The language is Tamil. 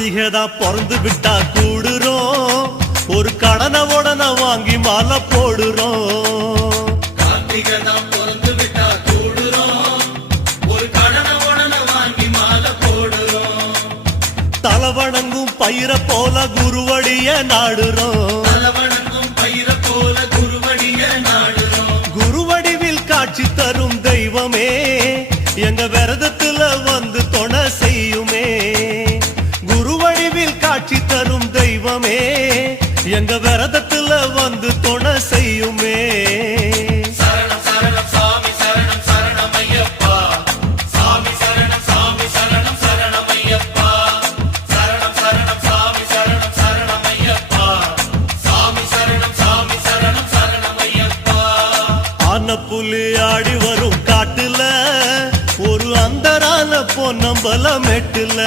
கார்த்திகைதான் பிறந்து விட்டா கூடுறோம், ஒரு கடனை உடனே வாங்கி மாலை போடுறோம். கார்த்திகைதான் பிறந்து விட்டா கூடுறோம், ஒரு கடனை உடனே வாங்கி மாலை போடுறோம். தலவணங்கும் பயிர போல குருவடிய நாடுறோம், தலவணங்கும் பயிர போல குருவடிய நாடுறோம். குருவடிவில் காட்சி தரும் தெய்வமே எங்க விரதத்துல வந்து துணை செய்யுமே. குருவடிவில் காட்சி தரும் தெய்வமே எங்க விரதத்துல வந்து துணை செய்யுமே. சரணம் சரணம் சாமி சரணம் சரணமையப்பா, சாமி சரணம் சாமி சரணம் சரணமையப்பா, சரணம் சரணம் சாமி சரணம் சரணமையப்பா, சாமி சரணம் சாமி சரணம் சரணமையப்பா. ஆன புலி ஆடி வரும் காட்டுல ஒரு அந்தரான பொன்னம்பல மெட்டுல